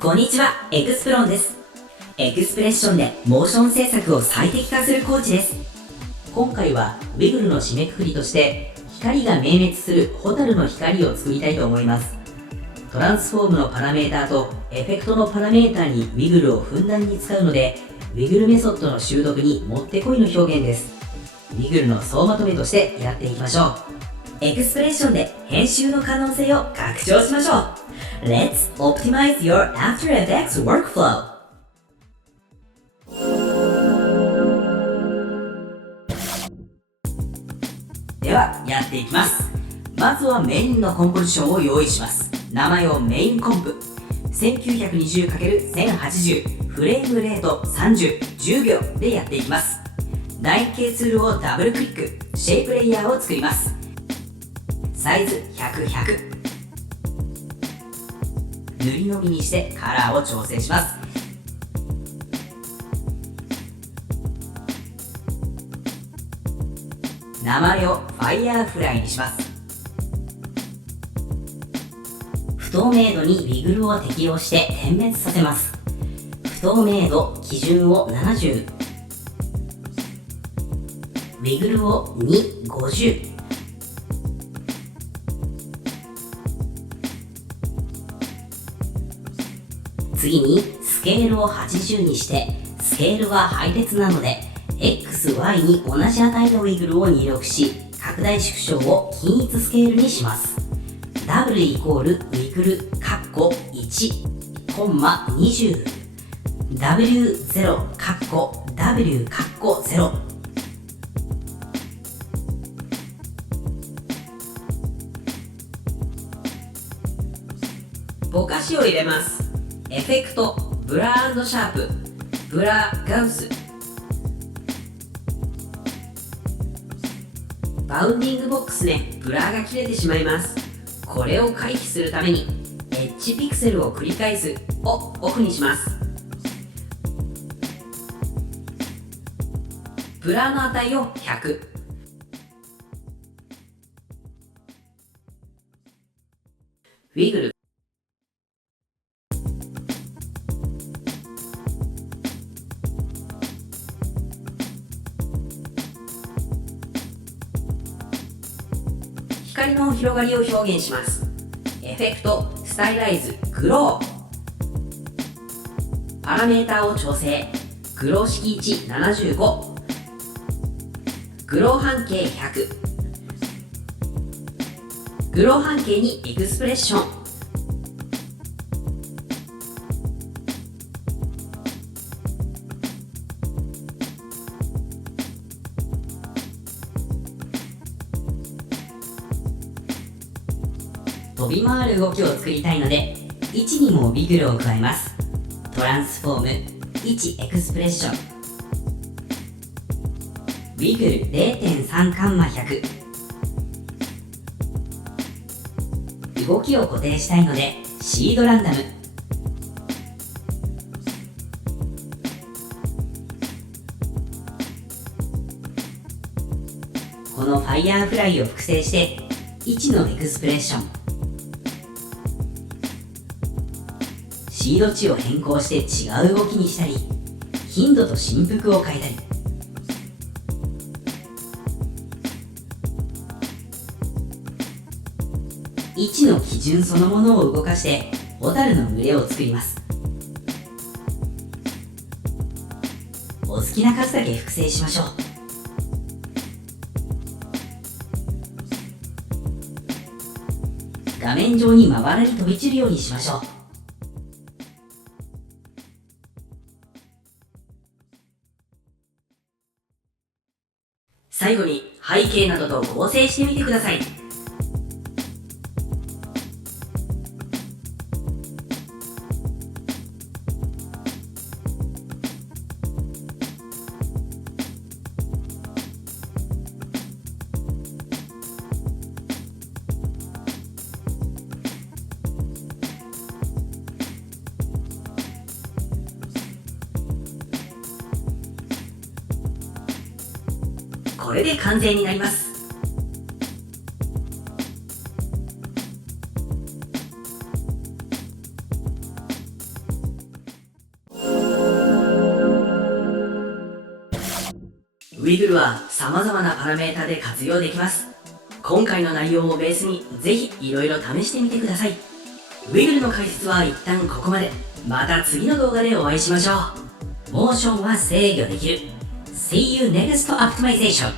こんにちは、エクスプロンです。エクスプレッションでモーション制作を最適化するコーチです。今回はウィグルの締めくくりとして光が明滅するホタルの光を作りたいと思います。トランスフォームのパラメーターとエフェクトのパラメーターにウィグルをふんだんに使うので、ウィグルメソッドの習得にもってこいの表現です。ウィグルの総まとめとしてやっていきましょう。エクスプレッションで編集の可能性を拡張しましょう。Let's optimize your After Effects workflow. ではやっていきます。まずはメインのコンポジションを用意します。名前をメインコンプ 1920×1080 フレームレート30、10秒でやっていきます。ライン系ツールをダブルクリック、シェイプレイヤーを作ります。サイズ100、100、塗りのみにしてカラーを調整します。鉛をファイヤーフライにします。不透明度にウィグルを適用して点滅させます。不透明度基準を70、ウィグルを2、50、次にスケールを80にして、スケールは配列なので XY に同じ値のウィグルを入力し、拡大縮小を均一スケールにします。W イコールウィグルカッコ1コンマ20 W0 カッコ W カッコ0、ぼかしを入れます。エフェクト、ブラー&シャープ、ブラーガウス、バウンディングボックスでブラーが切れてしまいます。これを回避するためにエッジピクセルを繰り返すをオフにします。ブラーの値を100、ウィグル、光の広がりを表現します。エフェクト、スタイライズ、グロー、パラメーターを調整、グロー式1、75、グロー半径100、グロー半径にエクスプレッション、飛び回る動きを作りたいので位置にもウィグルを加えます。トランスフォーム1エクスプレッション、ウィグル 0.3 カンマ100、動きを固定したいのでシードランダム、このファイヤーフライを複製して1のエクスプレッション、シード値を変更して違う動きにしたり、頻度と振幅を変えたり、位置の基準そのものを動かしてホタルの群れを作ります。お好きな数だけ複製しましょう。画面上にまばらに飛び散るようにしましょう。最後に背景などと合成してみてください。これで完成になります。Wiggle は様々なパラメータで活用できます。今回の内容をベースにぜひ色々試してみてください。Wiggle の解説は一旦ここまで。また次の動画でお会いしましょう。モーションは制御できる。See you next optimization!